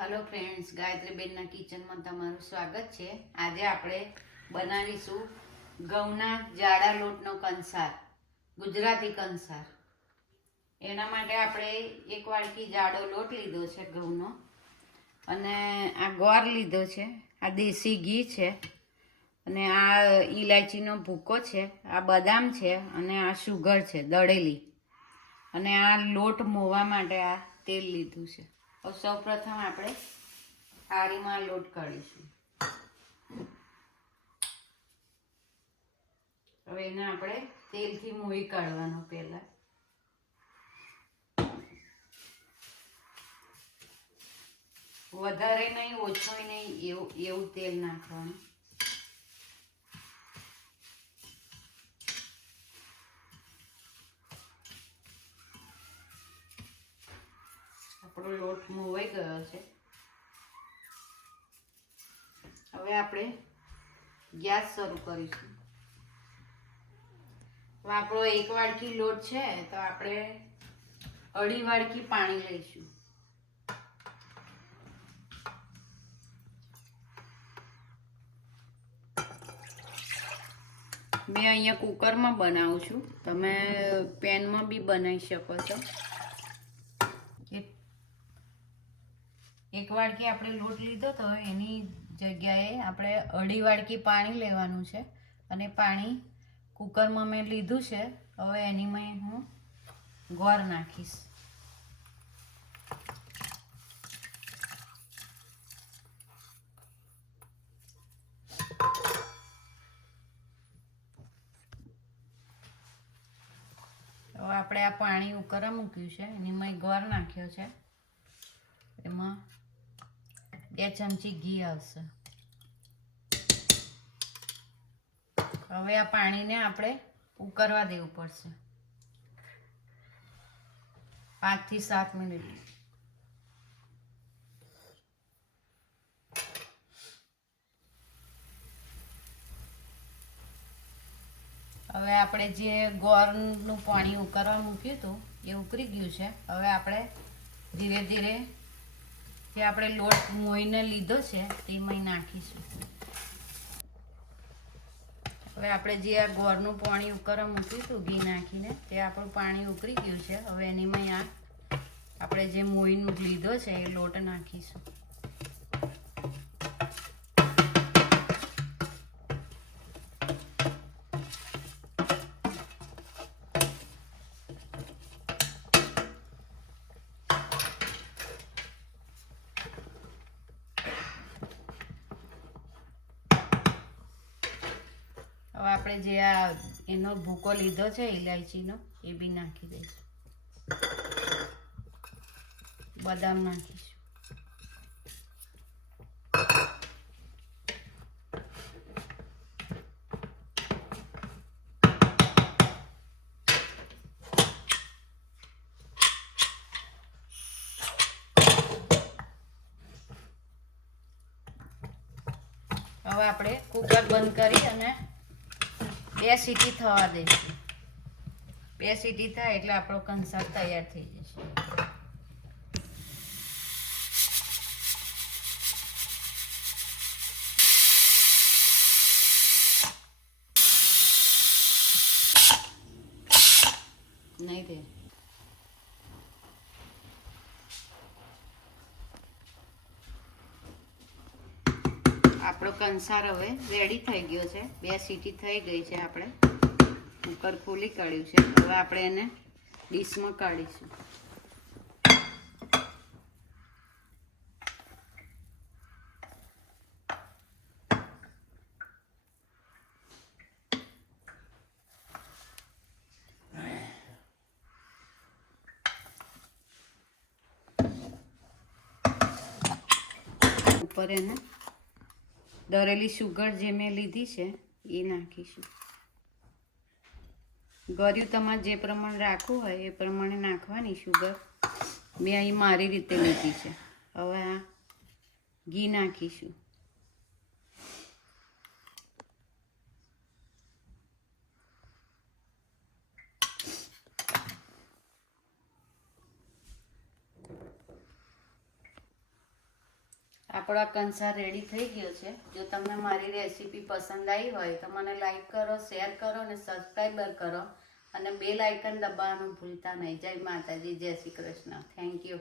Hello friends, गायत्रीबेनना किचનમાં તમારું સ્વાગત છે। આજે આપણે બનાવીશું ઘઉંના જાડા લોટનો કંસાર, ગુજરાતી કંસાર। એના માટે આપણે એક વાડકી જાડો લોટ લીધો છે ઘઉંનો, અને આ ગોળ લીધો છે, આ દેશી ઘી છે, અને આ ઇલાયચીનો ભૂકો છે, આ બદામ છે, અને આ સુગર છે દળેલી, અને આ લોટ મોવા માટે આ તેલ લીધું છે। તો સૌપ્રથમ આપણે થાળીમાં લોટ કાઢીશું। હવે એને આપણે તેલથી મોઈ કાઢવાનું। પહેલા વધારે નહીં ઓછું નહીં, એવું તેલ નાખવાનું। આપણો લોટ મોવાઈ ગયો છે। હવે આપણે ગેસ શરૂ કરીશું। તો આપણો એક વાડકી લોટ છે, તો આપણે અઢી વાડકી પાણી લઈશું। મેં અહીંયા કુકરમાં બનાવું છું, તમે પેનમાં બી બનાવી શકો છો। એક વાડકી આપણે લોટ લીધો તો એની જગ્યાએ આપણે અઢી વાડકી પાણી લેવાનું છે, અને પાણી કુકરમાં મેં લીધું છે। હવે એનીમાં હું ગોળ નાખીશ। હવે આપણે આ પાણી ઉકળવા મૂક્યું છે, એનીમાં ગોળ નાખ્યો છે, એમાં 2 ચમચી ઘી આવશે। હવે આ પાણીને આપણે ઉકળવા દેવું પડશે 5 થી 7 મિનિટ। હવે આપણે જે ગોળનું પાણી ઉકળવા મૂક્યું હતું એ ઉકળી ગયું છે। હવે આપણે ધીરે ધીરે જે આપણે લોટ મોઈને લીધો છે તેમાં નાખીશું। હવે આપણે જે આ ગોળનું પાણી ઉકળવા મૂક્યું હતું ઘી નાખીને, તે આપણું પાણી ઉકળી ગયું છે। હવે એનીમાં આ આપણે જે મોઈને લીધો છે એ લોટ નાખીશું। હવે આપણે જે આ એનો ભૂકો લીધો છે ઇલાયચીનો એ બી નાખી દઈશું। બદામ નાખીશું। હવે આપણે કુકર બંધ કરી અને 2 સીટી થવા દઈશું। 2 સીટી થાય એટલે આપણો કંસાર તૈયાર થઈ જશે। નહીં રે આપણો કંસાર હવે રેડી થઈ ગયો છે। 2 સીટી થઈ ગઈ છે, આપણે કુકર ખોલી કાઢ્યું છે। હવે આપણે એને ડીશમાં કાઢીશું। ઉપર એને દળેલી સુગર જે મેં લીધી છે એ નાખીશું। ગળ્યું તમારે જે પ્રમાણે રાખવું હોય એ પ્રમાણે નાખવાની સુગર। મેં અહીં મારી રીતે લીધી છે। હવે આ ઘી નાખીશું। આપણો આ કંસાર રેડી થઈ ગયો છે. જો તમને મારી રેસીપી પસંદ આવી હોય તો મને લાઈક કરો, શેર કરો અને સબસ્ક્રાઈબર કરો અને બેલ આઇકન દબાવવાનું ભૂલતા નહીં. જય માતાજી, જય શ્રી કૃષ્ણ. Thank you.